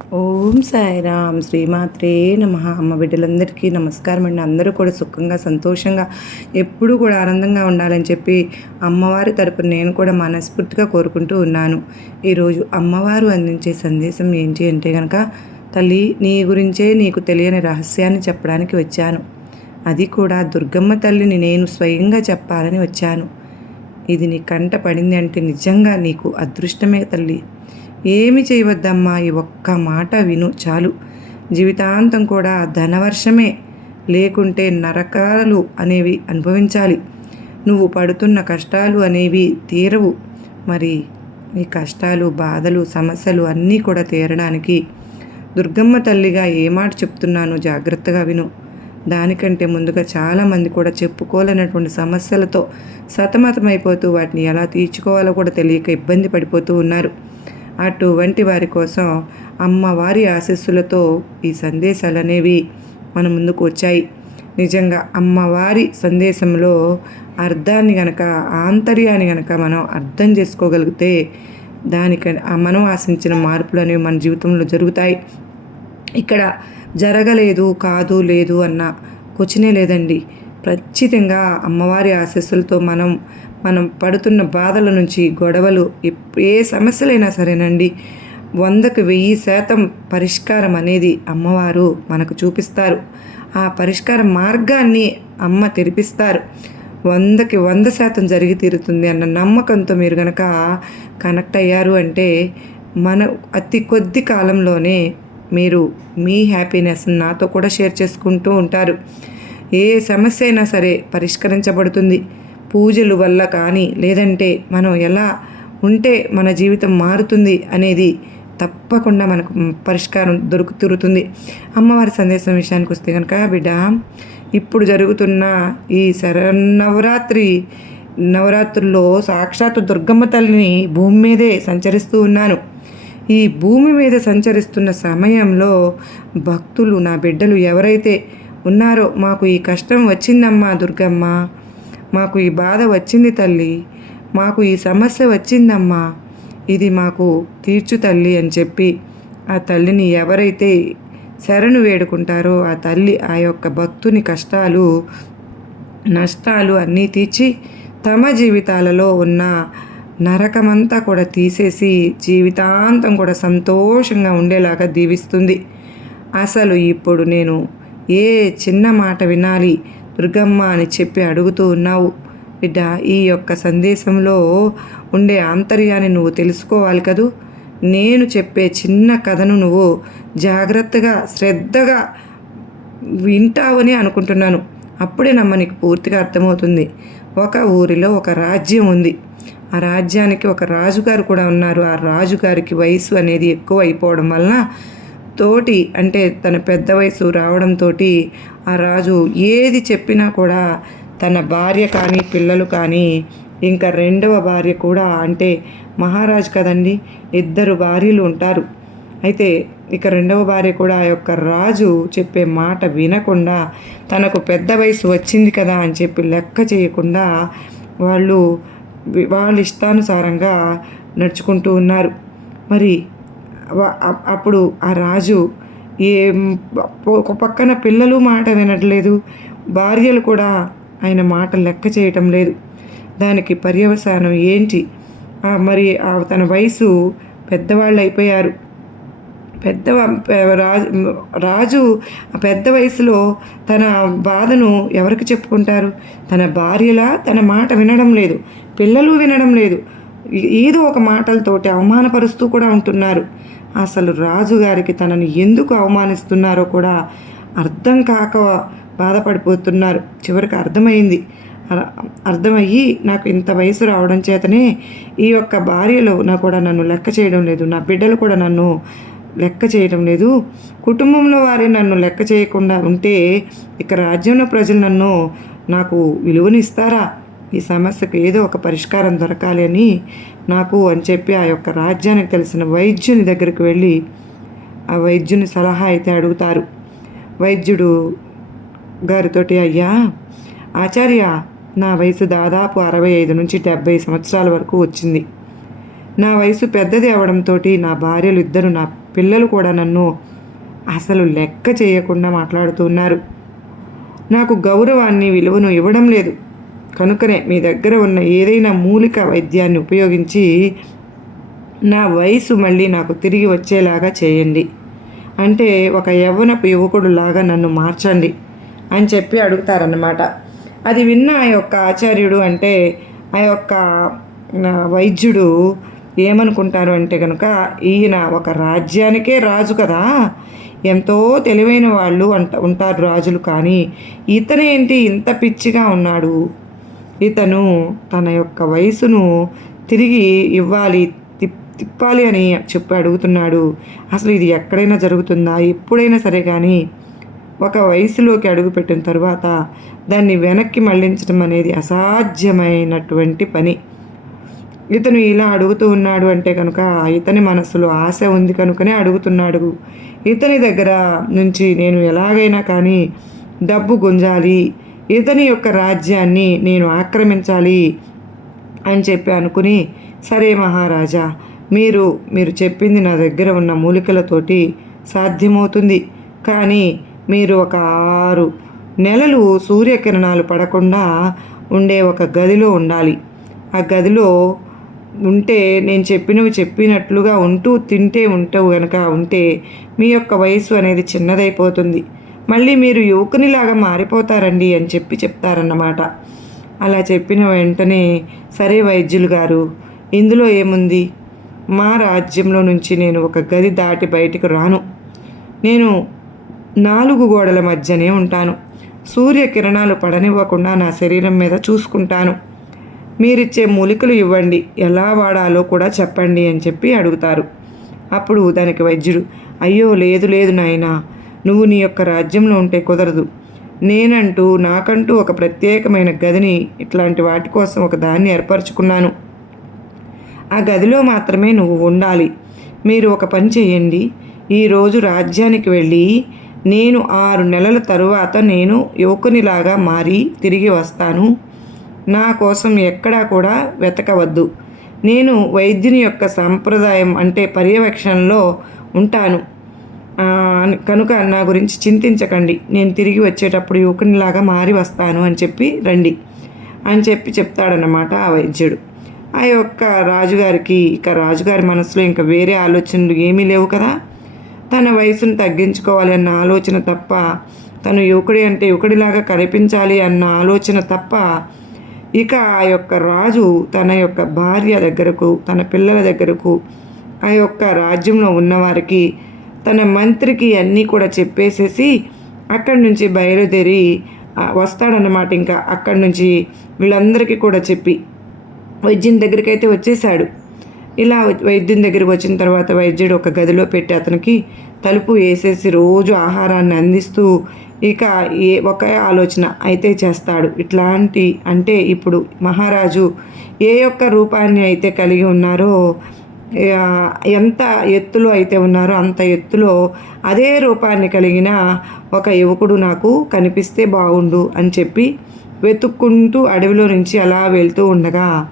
ఓం సాయిరామ్. శ్రీమాత్రే నమ. అమ్మ బిడ్డలందరికీ నమస్కారం అండి. అందరూ కూడా సుఖంగా సంతోషంగా ఎప్పుడూ కూడా ఆనందంగా ఉండాలని చెప్పి అమ్మవారి తరపున నేను కూడా మనస్ఫూర్తిగా కోరుకుంటూ ఉన్నాను. ఈరోజు అమ్మవారు అందించే సందేశం ఏంటి అంటే కనుక తల్లి నీ గురించే నీకు తెలియని రహస్యాన్ని చెప్పడానికి వచ్చాను. అది కూడా దుర్గమ్మ తల్లిని నేను స్వయంగా చెప్పాలని వచ్చాను. ఇది నీ కంట పడింది అంటే నిజంగా నీకు అదృష్టమే తల్లి. ఏమి చేయవద్దమ్మా ఈ ఒక్క మాట విను చాలు. జీవితాంతం కూడా ధనవర్షమే లేకుంటే నరకాలు అనేవి అనుభవించాలి. నువ్వు పడుతున్న కష్టాలు అనేవి తీరవు. మరి ఈ కష్టాలు బాధలు సమస్యలు అన్నీ కూడా తీరడానికి దుర్గమ్మ తల్లిగా ఏ మాట చెప్తున్నాను జాగ్రత్తగా విను. దానికంటే ముందుగా చాలామంది కూడా చెప్పుకోలేనటువంటి సమస్యలతో సతమతమైపోతూ వాటిని ఎలా తీర్చుకోవాలో కూడా తెలియక ఇబ్బంది పడిపోతూ ఉన్నారు. అటువంటి వారి కోసం అమ్మవారి ఆశస్సులతో ఈ సందేశాలు అనేవి మన ముందుకు వచ్చాయి. నిజంగా అమ్మవారి సందేశంలో అర్థాన్ని గనక ఆంతర్యాన్ని గనక మనం అర్థం చేసుకోగలిగితే దానికి మనం ఆశించిన మార్పులు అనేవి మన జీవితంలో జరుగుతాయి. ఇక్కడ జరగలేదు కాదు లేదు అన్న క్వశ్చనే లేదండి. ఖచ్చితంగా అమ్మవారి ఆశస్సులతో మనం మనం పడుతున్న బాధల నుంచి గొడవలు ఏ సమస్యలైనా సరేనండి. వందకు వెయ్యి శాతం పరిష్కారం అనేది అమ్మవారు మనకు చూపిస్తారు. ఆ పరిష్కార మార్గాన్ని అమ్మ తెరిపిస్తారు. వందకి వంద శాతం జరిగి తీరుతుంది అన్న నమ్మకంతో మీరు కనుక కనెక్ట్ అయ్యారు అంటే మన అతి కొద్ది కాలంలోనే మీరు మీ హ్యాపీనెస్ నాతో కూడా షేర్ చేసుకుంటూ ఉంటారు. ఏ సమస్య అయినా సరే పరిష్కరించబడుతుంది. పూజలు వల్ల కానీ లేదంటే మనం ఎలా ఉంటే మన జీవితం మారుతుంది అనేది తప్పకుండా మనకు పరిష్కారం దొరుకుతురుతుంది అమ్మవారి సందేశం విషయానికి వస్తే కనుక బిడ్డ ఇప్పుడు జరుగుతున్న ఈ శరన్నవరాత్రి నవరాత్రుల్లో సాక్షాత్తు దుర్గమ్మ తల్లిని భూమి మీదే సంచరిస్తూ ఉన్నాను. ఈ భూమి మీద సంచరిస్తున్న సమయంలో భక్తులు నా బిడ్డలు ఎవరైతే ఉన్నారో? మాకు ఈ కష్టం వచ్చిందమ్మా దుర్గమ్మ. మాకు ఈ బాధ వచ్చింది తల్లి. మాకు ఈ సమస్య వచ్చిందమ్మా. ఇది మాకు తీర్చు తల్లి అని చెప్పి ఆ తల్లిని ఎవరైతే శరణు వేడుకుంటారో ఆ తల్లి ఆ యొక్క భక్తుని కష్టాలు నష్టాలు అన్నీ తీర్చి తమ జీవితాలలో ఉన్న నరకమంతా కూడా తీసేసి జీవితాంతం కూడా సంతోషంగా ఉండేలాగా దీవిస్తుంది. అసలు ఇప్పుడు నేను ఏ చిన్న మాట వినాలి? దుర్గమ్మ అని చెప్పి అడుగుతూ ఉన్నావు. బిడ్డ ఈ యొక్క సందేశంలో ఉండే ఆంతర్యాన్ని నువ్వు తెలుసుకోవాలి కదూ? నేను చెప్పే చిన్న కథను నువ్వు జాగ్రత్తగా శ్రద్ధగా వింటావని అనుకుంటున్నాను. అప్పుడే నమ్మ నీకు పూర్తిగా అర్థమవుతుంది. ఒక ఊరిలో ఒక రాజ్యం ఉంది. ఆ రాజ్యానికి ఒక రాజుగారు కూడా ఉన్నారు. ఆ రాజుగారికి వయసు అనేది ఎక్కువ అయిపోవడం వలన తోటి అంటే తన పెద్ద వయసు రావడంతో ఆ రాజు ఏది చెప్పినా కూడా తన భార్య కానీ పిల్లలు కానీ ఇంకా రెండవ భార్య కూడా అంటే మహారాజు కదండి ఇద్దరు భార్యలు ఉంటారు. అయితే ఇక రెండవ భార్య కూడా ఆ యొక్క రాజు చెప్పే మాట వినకుండా తనకు పెద్ద వయసు వచ్చింది కదా అని చెప్పి లెక్క చేయకుండా వాళ్ళు వాళ్ళ ఇష్టానుసారంగా నడుచుకుంటూ ఉన్నారు. మరి అప్పుడు ఆ రాజు ఏ ఒక పక్కన పిల్లలు మాట వినట్లేదు. భార్యలు కూడా ఆయన మాట లెక్క చేయటం లేదు. దానికి పర్యవసానం ఏంటి? మరి తన వయసు పెద్దవాళ్ళు అయిపోయారు. పెద్ద రాజు రాజు పెద్ద వయసులో తన బాధను ఎవరికి చెప్పుకుంటారు? తన భార్యలా తన మాట వినడం లేదు. పిల్లలు వినడం లేదు. ఏదో ఒక మాటలతోటి అవమానపరుస్తూ కూడా ఉంటున్నారు. అసలు రాజుగారికి తనని ఎందుకు అవమానిస్తున్నారో కూడా అర్థం కాక బాధపడిపోతున్నారు. చివరికి అర్థమైంది. అర్థమయ్యి నాకు ఇంత వయసు రావడం చేతనే ఈ యొక్క భార్యలు నా కూడా నన్ను లెక్క చేయడం లేదు. నా బిడ్డలు కూడా నన్ను లెక్క చేయడం లేదు. కుటుంబంలో వారే నన్ను లెక్క చేయకుండా ఉంటే ఇక రాజ్యంలో ప్రజలు నన్ను నాకు విలువనిస్తారా? ఈ సమస్యకు ఏదో ఒక పరిష్కారం దొరకాలి అని నాకు అని చెప్పి ఆ యొక్క రాజ్యానికి తెలిసిన వైద్యుని దగ్గరికి వెళ్ళి ఆ వైద్యుని సలహా అయితే అడుగుతారు. వైద్యుడు గారితోటి అయ్యా ఆచార్య నా వయసు దాదాపు అరవై ఐదు నుంచి డెబ్బై సంవత్సరాల వరకు వచ్చింది. నా వయసు పెద్దది అవడంతో నా భార్యలు ఇద్దరు నా పిల్లలు కూడా నన్ను అసలు లెక్క చేయకుండా మాట్లాడుతున్నారు నాకు గౌరవాన్ని విలువను ఇవ్వడం లేదు. కనుకనే మీ దగ్గర ఉన్న ఏదైనా మూలిక వైద్యాన్ని ఉపయోగించి నా వయసు మళ్ళీ నాకు తిరిగి వచ్చేలాగా చేయండి. అంటే ఒక యవ్వనపు యువకుడులాగా నన్ను మార్చండి అని చెప్పి అడుగుతారన్నమాట. అది విన్న ఆ యొక్క ఆచార్యుడు అంటే ఆ యొక్క వైద్యుడు ఏమనుకుంటారు అంటే కనుక ఈయన ఒక రాజ్యానికే రాజు కదా. ఎంతో తెలివైన వాళ్ళు అంట ఉంటారు రాజులు కానీ ఇతనేంటి ఇంత పిచ్చిగా ఉన్నాడు? ఇతను తన యొక్క వయసును తిరిగి ఇవ్వాలి తిప్ తిప్పాలి అని చెప్పి అడుగుతున్నాడు. అసలు ఇది ఎక్కడైనా జరుగుతుందా? ఎప్పుడైనా సరే కానీ ఒక వయసులోకి అడుగుపెట్టిన తర్వాత దాన్ని వెనక్కి మళ్ళించడం అనేది అసాధ్యమైనటువంటి పని. ఇతను ఇలా అడుగుతూ ఉన్నాడు అంటే కనుక ఇతని మనసులో ఆశ ఉంది కనుకనే అడుగుతున్నాడు. ఇతని దగ్గర నుంచి నేను ఎలాగైనా కానీ డబ్బు గుంజాలి ఇతని యొక్క రాజ్యాన్ని నేను ఆక్రమించాలి అని చెప్పి అనుకుని సరే మహారాజా మీరు మీరు చెప్పింది నా దగ్గర ఉన్న మూలికలతోటి సాధ్యమవుతుంది. కానీ మీరు ఒక ఆరు నెలలు సూర్యకిరణాలు పడకుండా ఉండే ఒక గదిలో ఉండాలి. ఆ గదిలో ఉంటే నేను చెప్పినవి చెప్పినట్లుగా ఉంటూ తింటే ఉంటావు కనుక ఉంటే మీ యొక్క వయసు అనేది చిన్నదైపోతుంది. మళ్ళీ మీరు యువకునిలాగా మారిపోతారండి అని చెప్పి చెప్తారన్నమాట. అలా చెప్పిన వెంటనే సరే వైద్యులు గారు ఇందులో ఏముంది? మా రాజ్యంలో నుంచి నేను ఒక గది దాటి బయటకు రాను. నేను నాలుగు గోడల మధ్యనే ఉంటాను. సూర్యకిరణాలు పడనివ్వకుండా నా శరీరం మీద చూసుకుంటాను. మీరిచ్చే మూలికలు ఇవ్వండి. ఎలా వాడాలో కూడా చెప్పండి అని చెప్పి అడుగుతారు. అప్పుడు దానికి వైద్యుడు అయ్యో లేదు లేదు నాయనా నువ్వు నీ యొక్క రాజ్యంలో ఉంటే కుదరదు. నేనంటూ నాకంటూ ఒక ప్రత్యేకమైన గదిని ఇట్లాంటి వాటి కోసం ఒక దాన్ని ఏర్పరచుకున్నాను. ఆ గదిలో మాత్రమే నువ్వు ఉండాలి. మీరు ఒక పని చేయండి. ఈరోజు రాజ్యానికి వెళ్ళి నేను ఆరు నెలల తరువాత నేను యువకునిలాగా మారి తిరిగి వస్తాను. నా కోసం ఎక్కడా కూడా వెతకవద్దు. నేను వైద్యుని యొక్క సాంప్రదాయం అంటే పర్యవేక్షణలో ఉంటాను. కనుక నా గురించి చింతించకండి. నేను తిరిగి వచ్చేటప్పుడు యువకునిలాగా మారి వస్తాను అని చెప్పి రండి అని చెప్పి చెప్తాడన్నమాట ఆ వైద్యుడు. ఆ యొక్క రాజుగారికి ఇక రాజుగారి మనసులో ఇంకా వేరే ఆలోచనలు ఏమీ లేవు కదా. తన వయసును తగ్గించుకోవాలి అన్న ఆలోచన తప్ప తను యువకుడి అంటే యువకుడిలాగా కనిపించాలి అన్న ఆలోచన తప్ప ఇక ఆ యొక్క రాజు తన యొక్క భార్య దగ్గరకు తన పిల్లల దగ్గరకు ఆ యొక్క రాజ్యంలో ఉన్నవారికి తన మంత్రికి అన్నీ కూడా చెప్పేసేసి అక్కడి నుంచి బయలుదేరి వస్తాడనమాట వస్తాడన్నమాట ఇంకా అక్కడి నుంచి వీళ్ళందరికీ కూడా చెప్పి. వైద్యుని దగ్గరికి అయితే వచ్చేసాడు ఇలా వైద్యుని దగ్గరికి వచ్చిన తర్వాత వైద్యుడు ఒక గదిలో పెట్టి అతనికి తలుపు వేసేసి రోజు ఆహారాన్ని అందిస్తూ ఇక ఏ ఒకే ఆలోచన అయితే చేస్తాడు. ఇట్లాంటి అంటే ఇప్పుడు మహారాజు ఏ యొక్క రూపాన్ని అయితే కలిగి ఉన్నారో ఎంత ఎత్తులో అయితే ఉన్నారో అంత ఎత్తులో అదే రూపాన్ని కలిగిన ఒక యువకుడు నాకు కనిపిస్తే బాగుండు అని చెప్పి వెతుక్కుంటూ అడవిలో నుంచి అలా వెళ్తూ ఉండగా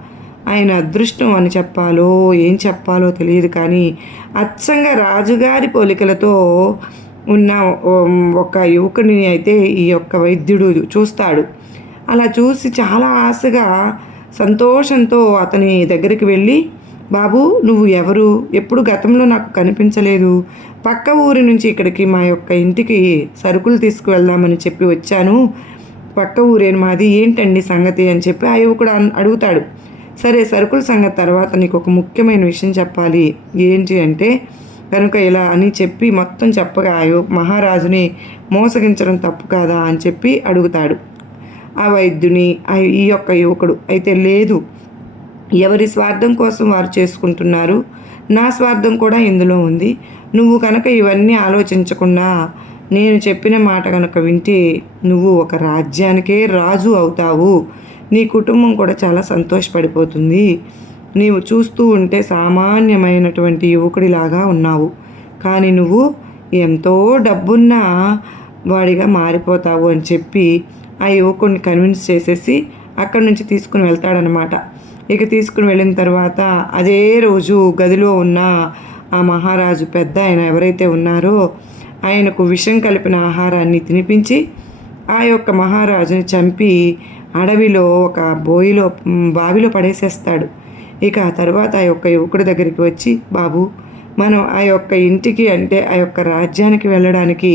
ఆయన అదృష్టం అని చెప్పాలో ఏం చెప్పాలో తెలియదు కానీ అచ్చంగా రాజుగారి పోలికలతో ఉన్న ఒక యువకుని అయితే ఈ యొక్క వైద్యుడు చూస్తాడు. అలా చూసి చాలా ఆశగా సంతోషంతో అతని దగ్గరికి వెళ్ళి బాబు నువ్వు ఎవరు? ఎప్పుడు గతంలో నాకు కనిపించలేదు. పక్క ఊరి నుంచి ఇక్కడికి మా యొక్క ఇంటికి సరుకులు తీసుకువెళ్దామని చెప్పి వచ్చాను. పక్క ఊరేను మాది. ఏంటండి సంగతి అని చెప్పి ఆ యువకుడు అడుగుతాడు. సరే సరుకుల సంగతి తర్వాత నీకు ఒక ముఖ్యమైన విషయం చెప్పాలి. ఏంటి అంటే కనుక ఇలా అని చెప్పి మొత్తం చెప్పగా మహారాజుని మోసగించడం తప్పు కాదా అని చెప్పి అడుగుతాడు. ఆ వైద్యుని ఈ యొక్క యువకుడు. అయితే లేదు. ఎవరి స్వార్థం కోసం వారు చేసుకుంటున్నారు? నా స్వార్థం కూడా ఇందులో ఉంది. నువ్వు కనుక ఇవన్నీ ఆలోచించకుండా నేను చెప్పిన మాట కనుక వింటే నువ్వు ఒక రాజ్యానికే రాజు అవుతావు. నీ కుటుంబం కూడా చాలా సంతోషపడిపోతుంది. నీవు చూస్తూ ఉంటే సామాన్యమైనటువంటి యువకుడిలాగా ఉన్నావు. కానీ నువ్వు ఎంతో డబ్బున్న వాడిగా మారిపోతావు అని చెప్పి ఆ యువకుడిని కన్విన్స్ చేసేసి అక్కడి నుంచి తీసుకుని వెళ్తాడనమాట ఇక తీసుకుని వెళ్ళిన తర్వాత అదే రోజు గదిలో ఉన్న ఆ మహారాజు పెద్ద ఆయన ఎవరైతే ఉన్నారో ఆయనకు విషం కలిపిన ఆహారాన్ని తినిపించి ఆ యొక్క మహారాజుని చంపి అడవిలో ఒక బోయిలో బావిలో పడేసేస్తాడు. ఇక ఆ తర్వాత ఆ యొక్క యువకుడి దగ్గరికి వచ్చి బాబు మనం ఆ యొక్క ఇంటికి అంటే ఆ యొక్క రాజ్యానికి వెళ్ళడానికి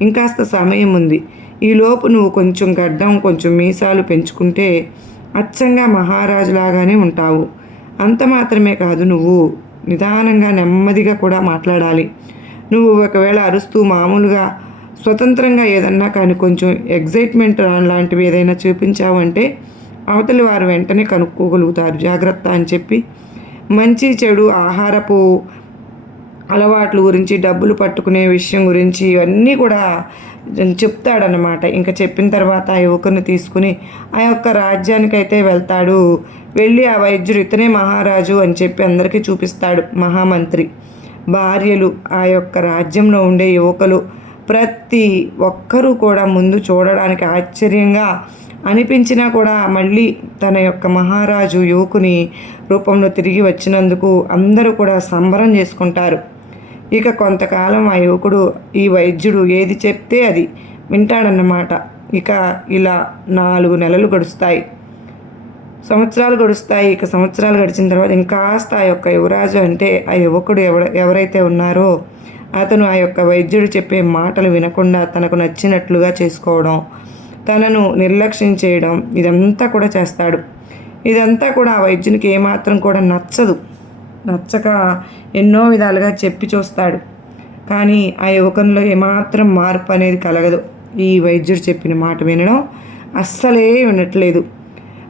ఇంకాస్త సమయం ఉంది. ఈలోపు నువ్వు కొంచెం గడ్డం కొంచెం మీసాలు పెంచుకుంటే అచ్చంగా మహారాజులాగానే ఉంటావు. అంత మాత్రమే కాదు నువ్వు. నిదానంగా నెమ్మదిగా కూడా మాట్లాడాలి. నువ్వు ఒకవేళ అరుస్తూ మామూలుగా స్వతంత్రంగా ఏదన్నా కానీ కొంచెం ఎగ్జైట్మెంట్ లాంటివి ఏదైనా చూపించావంటే అవతలి వారు వెంటనే కనుక్కోగలుగుతారు. జాగ్రత్త అని చెప్పి. మంచి చెడు ఆహారపు అలవాట్ల గురించి డబ్బులు పట్టుకునే విషయం గురించి ఇవన్నీ కూడా చెప్తాడనమాట ఇంకా చెప్పిన తర్వాత ఆ యువకుని తీసుకుని ఆ యొక్క రాజ్యానికైతే వెళ్తాడు. వెళ్ళి ఆ వైద్యుడు ఇతనే మహారాజు అని చెప్పి అందరికీ చూపిస్తాడు మహామంత్రి. భార్యలు ఆ యొక్క రాజ్యంలో ఉండే యువకులు ప్రతి ఒక్కరూ కూడా ముందు చూడడానికి ఆశ్చర్యంగా అనిపించినా కూడా మళ్ళీ తన యొక్క మహారాజు యువకుని రూపంలో తిరిగి వచ్చినందుకు అందరూ కూడా సంబరం చేసుకుంటారు. ఇక కొంతకాలం ఆ యువకుడు ఈ వైద్యుడు ఏది చెప్తే అది వింటాడన్నమాట. ఇక ఇలా నాలుగు నెలలు గడుస్తాయి. సంవత్సరాలు గడుస్తాయి. ఇక సంవత్సరాలు గడిచిన తర్వాత ఇంకాస్త ఆ యొక్క యువరాజు అంటే ఆ యువకుడు ఎవ ఎవరైతే ఉన్నారో అతను ఆ యొక్క వైద్యుడు చెప్పే మాటలు వినకుండా తనకు నచ్చినట్లుగా చేసుకోవడం తనను నిర్లక్ష్యం చేయడం ఇదంతా కూడా చేస్తాడు. ఇదంతా కూడా ఆ వైద్యునికి ఏమాత్రం కూడా నచ్చదు. నచ్చక ఎన్నో విధాలుగా చెప్పి చూస్తాడు. కానీ ఆ యువకంలో ఏమాత్రం మార్పు అనేది కలగదు. ఈ వైద్యుడు చెప్పిన మాట వినడం అస్సలే వినట్లేదు.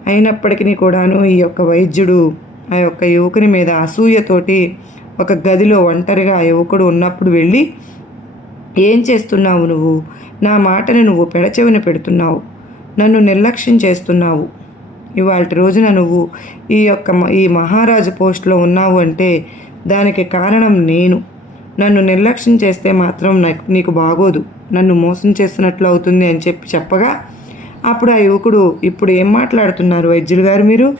అయినప్పటికీ కూడాను ఈ యొక్క వైద్యుడు ఆ యొక్క యువకుని మీద అసూయతోటి ఒక గదిలో ఒంటరిగా ఆ యువకుడు ఉన్నప్పుడు వెళ్ళి ఏం చేస్తున్నావు నువ్వు? నా మాటని నువ్వు పెడచెవిన పెడుతున్నావు. నన్ను నిర్లక్ష్యం చేస్తున్నావు. ఇవాళ రోజున నువ్వు ఈ యొక్క ఈ మహారాజు పోస్ట్లో ఉన్నావు అంటే దానికి కారణం నేను. నన్ను నిర్లక్ష్యం చేస్తే మాత్రం నాకు నీకు బాగోదు. నన్ను మోసం చేస్తున్నట్లు అవుతుంది అని చెప్పి చెప్పగా అప్పుడు ఆ యువకుడు ఇప్పుడు ఏం మాట్లాడుతున్నారు వైద్యులు గారు మీరు?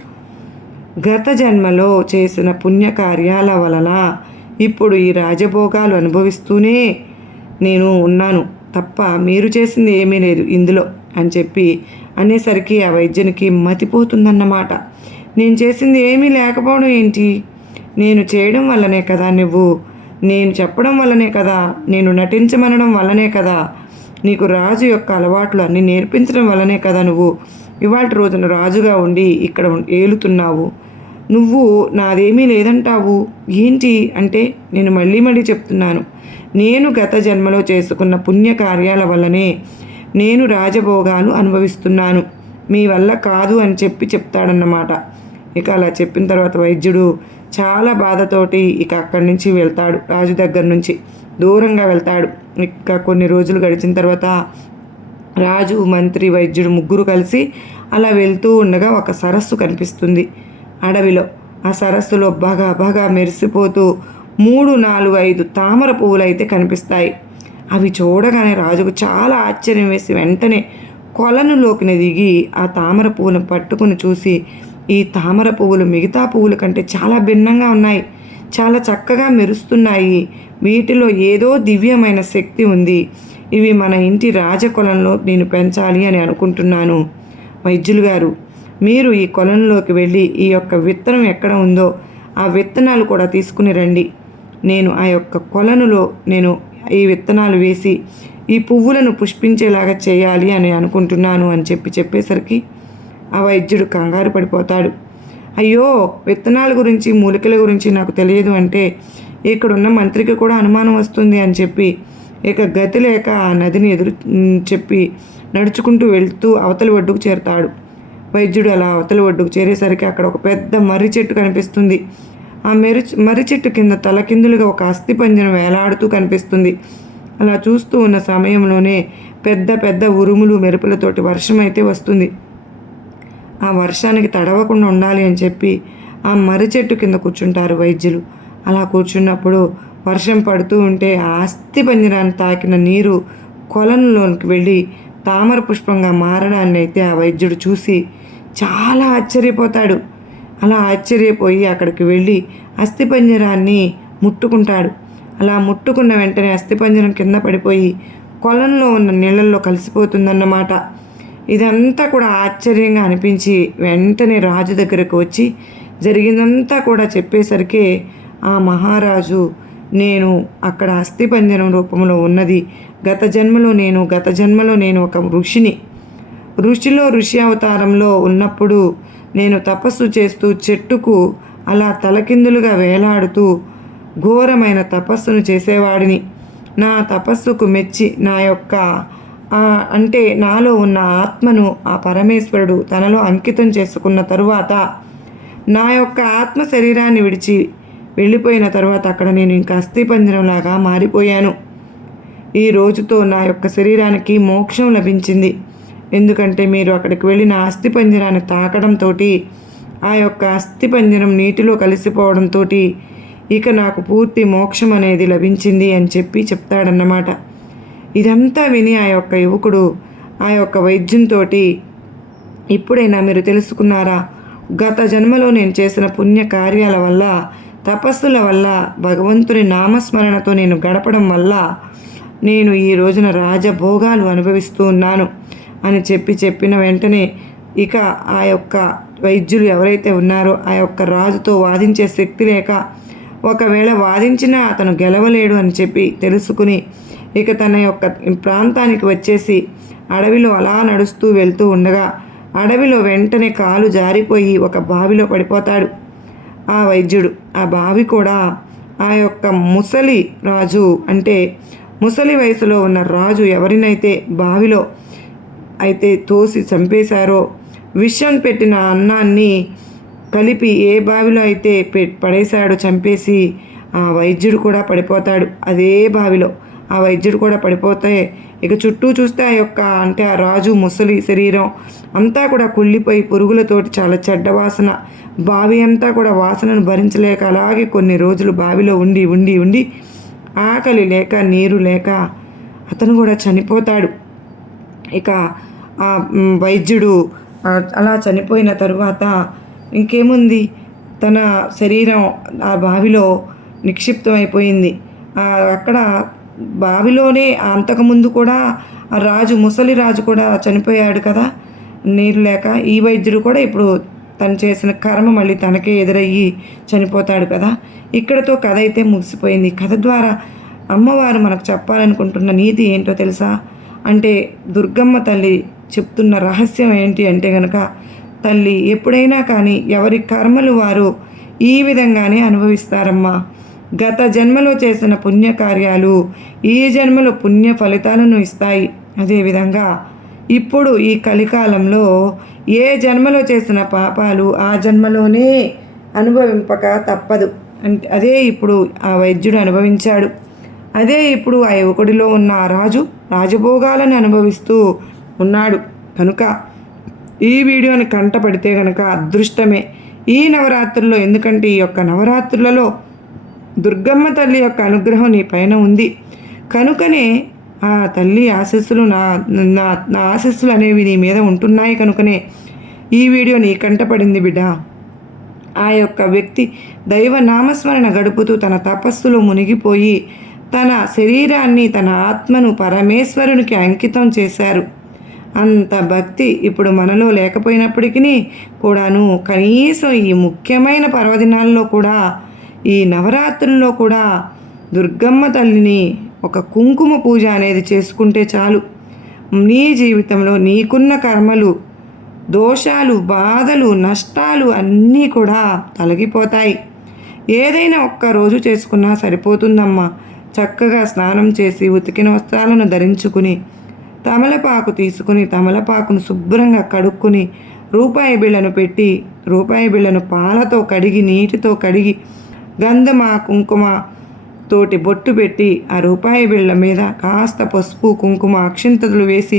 గత జన్మలో చేసిన పుణ్యకార్యాల వలన ఇప్పుడు ఈ రాజభోగాలు అనుభవిస్తూనే నేను ఉన్నాను. తప్ప మీరు చేసింది ఏమీ లేదు ఇందులో అని చెప్పి అనేసరికి ఆ వైద్యునికి మతిపోతుందన్నమాట. నేను చేసింది ఏమీ లేకపోవడం ఏంటి? నేను చేయడం వల్లనే కదా నువ్వు? నేను చెప్పడం వల్లనే కదా? నేను నటించమనడం వల్లనే కదా? నీకు రాజు యొక్క అలవాట్లు అన్నీ నేర్పించడం వల్లనే కదా నువ్వు? ఇవాళ రోజున రాజుగా ఉండి ఇక్కడ ఏలుతున్నావు. నువ్వు నాదేమీ లేదంటావు. ఏంటి? అంటే నేను మళ్ళీ మళ్ళీ చెప్తున్నాను. నేను గత జన్మలో చేసుకున్న పుణ్య కార్యాల వల్లనే నేను రాజభోగాలు అనుభవిస్తున్నాను. మీ వల్ల కాదు అని చెప్పి చెప్తాడన్నమాట. ఇక అలా చెప్పిన తర్వాత వైద్యుడు చాలా బాధతోటి ఇక అక్కడి నుంచి వెళ్తాడు రాజు దగ్గర నుంచి. దూరంగా వెళ్తాడు. ఇక కొన్ని రోజులు గడిచిన తర్వాత రాజు మంత్రి వైద్యుడు ముగ్గురు కలిసి అలా వెళ్తూ ఉండగా ఒక సరస్సు కనిపిస్తుంది అడవిలో. ఆ సరస్సులో బాగా బాగా మెరిసిపోతూ మూడు నాలుగు ఐదు తామర పువ్వులు అయితే కనిపిస్తాయి. అవి చూడగానే రాజుకు చాలా ఆశ్చర్యం వేసి వెంటనే కొలనులోకిని దిగి ఆ తామర పువ్వును పట్టుకుని చూసి ఈ తామర పువ్వులు మిగతా పువ్వుల కంటే చాలా భిన్నంగా ఉన్నాయి చాలా చక్కగా మెరుస్తున్నాయి వీటిలో ఏదో దివ్యమైన శక్తి ఉంది ఇవి మన ఇంటి రాజకొలంలో నేను పెంచాలి అని అనుకుంటున్నాను. వైద్యులు గారు మీరు ఈ కొలంలోకి వెళ్ళి ఈ యొక్క విత్తనం ఎక్కడ ఉందో ఆ విత్తనాలు కూడా తీసుకుని రండి. నేను ఆ యొక్క కొలనులో నేను ఈ విత్తనాలు వేసి ఈ పువ్వులను పుష్పించేలాగా చేయాలి అని అనుకుంటున్నాను అని చెప్పి చెప్పేసరికి ఆ వైద్యుడు కంగారు పడిపోతాడు. అయ్యో విత్తనాల గురించి మూలికల గురించి నాకు తెలియదు అంటే ఇక్కడున్న మంత్రికి కూడా అనుమానం వస్తుంది అని చెప్పి ఇక గతి లేక ఆ నదిని ఎదురు చెప్పి నడుచుకుంటూ వెళ్తూ అవతలి ఒడ్డుకు చేరుతాడు. వైద్యుడు అలా అవతలి ఒడ్డుకు చేరేసరికి అక్కడ ఒక పెద్ద మర్రి చెట్టు కనిపిస్తుంది. ఆ మెరు మర్రి చెట్టు కింద తలకిందులుగా ఒక అస్థిపంజరం వేలాడుతూ కనిపిస్తుంది. అలా చూస్తూ ఉన్న సమయంలోనే పెద్ద పెద్ద ఉరుములు మెరుపులతోటి వర్షం అయితే వస్తుంది. ఆ వర్షానికి తడవకుండా ఉండాలి అని చెప్పి ఆ మర్రి చెట్టు కింద కూర్చుంటారు వైద్యులు. అలా కూర్చున్నప్పుడు వర్షం పడుతూ ఉంటే ఆ అస్థి పంజరాన్ని తాకిన నీరు కొలంలోనికి వెళ్ళి తామర పుష్పంగా మారడాన్ని అయితే ఆ వైద్యుడు చూసి చాలా ఆశ్చర్యపోతాడు. అలా ఆశ్చర్యపోయి అక్కడికి వెళ్ళి అస్థిపంజరాన్ని ముట్టుకుంటాడు. అలా ముట్టుకున్న వెంటనే అస్థిపంజరం కింద పడిపోయి కొలంలో ఉన్న నీళ్ళల్లో కలిసిపోతుందన్నమాట. ఇదంతా కూడా ఆశ్చర్యంగా అనిపించి వెంటనే రాజు దగ్గరకు వచ్చి జరిగిందంతా కూడా చెప్పేసరికి ఆ మహారాజు నేను అక్కడ అస్థిపంజరం రూపంలో ఉన్నది. గత జన్మలో నేను గత జన్మలో నేను ఒక ఋషిని. ఋషిలో ఋషి అవతారంలో ఉన్నప్పుడు నేను తపస్సు చేస్తూ చెట్టుకు అలా తలకిందులుగా వేలాడుతూ ఘోరమైన తపస్సును చేసేవాడిని. నా తపస్సుకు మెచ్చి నా యొక్క అంటే నాలో ఉన్న ఆత్మను ఆ పరమేశ్వరుడు తనలో అంకితం చేసుకున్న తరువాత నా యొక్క ఆత్మ శరీరాన్ని విడిచి వెళ్ళిపోయిన తర్వాత అక్కడ నేను ఇంకా అస్థిపంజరంలాగా మారిపోయాను. ఈ రోజుతో నా యొక్క శరీరానికి మోక్షం లభించింది. ఎందుకంటే మీరు అక్కడికి వెళ్ళిన నా అస్థిపంజరాన్ని తాకడంతో ఆ యొక్క అస్థిపంజరం నీటిలో కలిసిపోవడంతో ఇక నాకు పూర్తి మోక్షం అనేది లభించింది అని చెప్పి చెప్తాడన్నమాట. ఇదంతా విని ఆ యొక్క యువకుడు ఆ యొక్క వైద్యంతో ఇప్పుడైనా మీరు తెలుసుకున్నారా? గత జన్మలో నేను చేసిన పుణ్య కార్యాల వల్ల తపస్సుల వల్ల భగవంతుని నామస్మరణతో నేను గడపడం వల్ల నేను ఈ రోజున రాజభోగాలు అనుభవిస్తూ ఉన్నాను. అని చెప్పి చెప్పిన వెంటనే ఇక ఆ యొక్క వైద్యులు ఎవరైతే ఉన్నారో ఆ యొక్క రాజుతో వాదించే శక్తి లేక ఒకవేళ వాదించినా అతను గెలవలేడు అని చెప్పి తెలుసుకుని ఇక తన యొక్క ప్రాంతానికి వచ్చేసి అడవిలో అలా నడుస్తూ వెళ్తూ ఉండగా అడవిలో వెంటనే కాలు జారిపోయి ఒక బావిలో పడిపోతాడు ఆ వైద్యుడు. ఆ బావి కూడా ఆ యొక్క ముసలి రాజు అంటే ముసలి వయసులో ఉన్న రాజు ఎవరినైతే బావిలో అయితే తోసి చంపేశారో? విషం పెట్టిన అన్నాన్ని కలిపి ఏ బావిలో అయితే పె పడేశాడో చంపేసి ఆ వైద్యుడు కూడా పడిపోతాడు. అదే బావిలో. ఆ వైద్యుడు కూడా పడిపోతే ఇక చుట్టూ చూస్తే ఆ యొక్క అంటే ఆ రాజు ముసలి శరీరం అంతా కూడా కుళ్ళిపోయి పురుగులతోటి చాలా చెడ్డ వాసన. బావి అంతా కూడా వాసనను భరించలేక అలాగే కొన్ని రోజులు బావిలో ఉండి ఉండి ఉండి ఆకలి లేక నీరు లేక అతను కూడా చనిపోతాడు. ఇక ఆ వైద్యుడు అలా చనిపోయిన తరువాత ఇంకేముంది? తన శరీరం ఆ బావిలో నిక్షిప్తమైపోయింది అక్కడ బావిలోనే అంతకుముందు కూడా ఆ రాజు ముసలి రాజు కూడా చనిపోయాడు కదా? నీరు లేక ఈ వైద్యుడు కూడా ఇప్పుడు తను చేసిన కర్మ మళ్ళీ తనకే ఎదురయ్యి చనిపోతాడు కదా? ఇక్కడతో కథ అయితే ముగిసిపోయింది. కథ ద్వారా అమ్మవారు మనకు చెప్పాలనుకుంటున్న నీతి ఏంటో తెలుసా? అంటే దుర్గమ్మ తల్లి చెప్తున్న రహస్యం ఏంటి అంటే గనక తల్లి ఎప్పుడైనా కానీ ఎవరి కర్మలు వారు ఈ విధంగానే అనుభవిస్తారమ్మా. గత జన్మలో చేసిన పుణ్యకార్యాలు ఈ జన్మలో పుణ్య ఫలితాలను ఇస్తాయి. అదేవిధంగా ఇప్పుడు ఈ కలికాలంలో ఏ జన్మలో చేసిన పాపాలు ఆ జన్మలోనే అనుభవింపక తప్పదు. అంటే అదే ఇప్పుడు ఆ వైద్యుడు అనుభవించాడు. అదే ఇప్పుడు ఆ యువకుడిలో ఉన్న రాజు రాజభోగాలను అనుభవిస్తూ ఉన్నాడు. కనుక ఈ వీడియోని కంటపడితే కనుక అదృష్టమే. ఈ నవరాత్రుల్లో ఎందుకంటే ఈ యొక్క నవరాత్రులలో దుర్గమ్మ తల్లి యొక్క అనుగ్రహం నీ పైన ఉంది. కనుకనే ఆ తల్లి ఆశస్సులు నా నా నా ఆశస్సులు అనేవి నీ మీద ఉంటున్నాయి కనుకనే ఈ వీడియో నీ కంటపడింది బిడ్డ. ఆ యొక్క వ్యక్తి దైవ నామస్మరణ గడుపుతూ తన తపస్సులో మునిగిపోయి తన శరీరాన్ని తన ఆత్మను పరమేశ్వరునికి అంకితం చేశారు. అంత భక్తి ఇప్పుడు మనలో లేకపోయినప్పటికీ కూడాను కనీసం ఈ ముఖ్యమైన పర్వదినాల్లో కూడా ఈ నవరాత్రుల్లో కూడా దుర్గమ్మ తల్లిని ఒక కుంకుమ పూజ అనేది చేసుకుంటే చాలు. నీ జీవితంలో నీకున్న కర్మలు దోషాలు బాధలు నష్టాలు అన్నీ కూడా తొలగిపోతాయి. ఏదైనా ఒక్క రోజు చేసుకున్నా సరిపోతుందమ్మా. చక్కగా స్నానం చేసి ఉతికిన వస్త్రాలను ధరించుకుని తమలపాకు తీసుకుని తమలపాకును శుభ్రంగా కడుక్కుని రూపాయి బిళ్ళను పెట్టి రూపాయి బిళ్ళను పాలతో కడిగి నీటితో కడిగి గంధమ కుంకుమ తోటి బొట్టు పెట్టి ఆ రూపాయి బిళ్ళ మీద కాస్త పసుపు కుంకుమ అక్షింతలు వేసి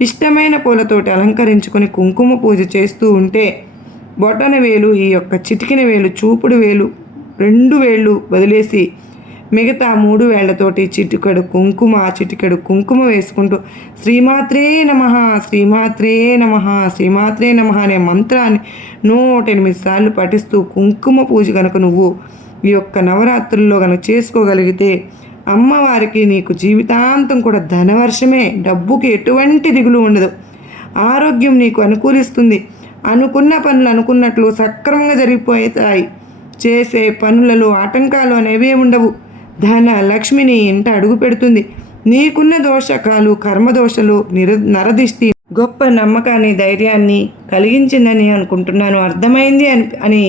ఇష్టమైన పూలతోటి అలంకరించుకొని కుంకుమ పూజ చేస్తూ ఉంటే బొటన వేలు ఈ యొక్క చిటికిన వేలు చూపుడు వేలు రెండు వేళ్ళు వదిలేసి మిగతా మూడు వేళ్ళతోటి చిటికెడు కుంకుమ చిటికెడు కుంకుమ వేసుకుంటూ శ్రీమాత్రే నమ శ్రీమాత్రే నమ శ్రీమాత్రే నమ అనే మంత్రాన్ని నూట ఎనిమిది సార్లు పఠిస్తూ కుంకుమ పూజ కనుక నువ్వు ఈ యొక్క నవరాత్రుల్లో కనుక చేసుకోగలిగితే అమ్మవారికి నీకు జీవితాంతం కూడా ధనవర్షమే డబ్బుకి ఎటువంటి దిగులు ఉండదు. ఆరోగ్యం నీకు అనుకూలిస్తుంది. అనుకున్న పనులు అనుకున్నట్లు సక్రమంగా జరిగిపోతాయి. చేసే పనులలో ఆటంకాలు అనేవే ఉండవు. ధన లక్ష్మిని ఇంట అడుగు పెడుతుంది. నీకున్న దోషకాలు కర్మదోషలు నిర నరదిష్టి గొప్ప నమ్మకాన్ని ధైర్యాన్ని కలిగించిందని అనుకుంటున్నాను. అర్థమైంది అని అని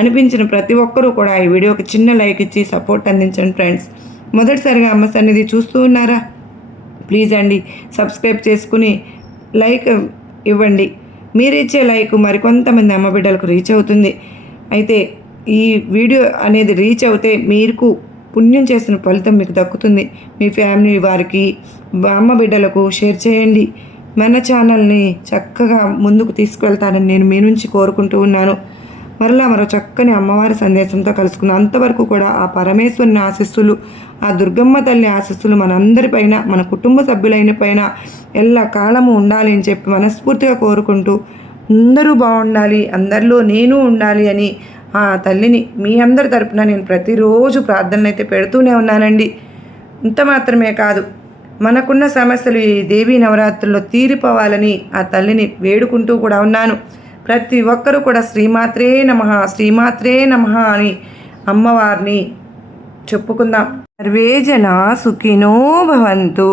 అనిపించిన ప్రతి ఒక్కరూ కూడా ఈ వీడియోకి చిన్న లైక్ ఇచ్చి సపోర్ట్ అందించండి ఫ్రెండ్స్. మొదటిసారిగా అమ్మ సన్నిధి చూస్తూ ఉన్నారా? ప్లీజ్ అండి సబ్స్క్రైబ్ చేసుకుని లైక్ ఇవ్వండి. మీరు ఇచ్చే లైక్ మరికొంతమంది అమ్మ బిడ్డలకు రీచ్ అవుతుంది. అయితే ఈ వీడియో అనేది రీచ్ అవుతే మీకు పుణ్యం చేసిన ఫలితం మీకు దక్కుతుంది. మీ ఫ్యామిలీ వారికి అమ్మ బిడ్డలకు షేర్ చేయండి. మన ఛానల్ని చక్కగా ముందుకు తీసుకువెళ్తానని నేను మీ నుంచి కోరుకుంటూ ఉన్నాను. మరలా మరో చక్కని అమ్మవారి సందేశంతో కలుసుకున్న అంతవరకు కూడా ఆ పరమేశ్వరుని ఆశస్సులు ఆ దుర్గమ్మ తల్లి ఆశస్సులు మనందరిపైన మన కుటుంబ సభ్యులైన పైన ఎల్ల కాలము ఉండాలి అని చెప్పి మనస్ఫూర్తిగా కోరుకుంటూ అందరూ బాగుండాలి అందరిలో నేను ఉండాలి అని ఆ తల్లిని మీ అందరి తరపున నేను ప్రతిరోజు ప్రార్థనలు అయితే పెడుతూనే ఉన్నానండి. ఇంత మాత్రమే కాదు మనకున్న సమస్యలు ఈ దేవీ నవరాత్రుల్లో తీరిపోవాలని ఆ తల్లిని వేడుకుంటూ కూడా ఉన్నాను. ప్రతి ఒక్కరూ కూడా శ్రీమాత్రే నమ శ్రీమాత్రే నమ అని అమ్మవారిని చెప్పుకుందాం. సర్వే జనా సుఖినో భవంతు.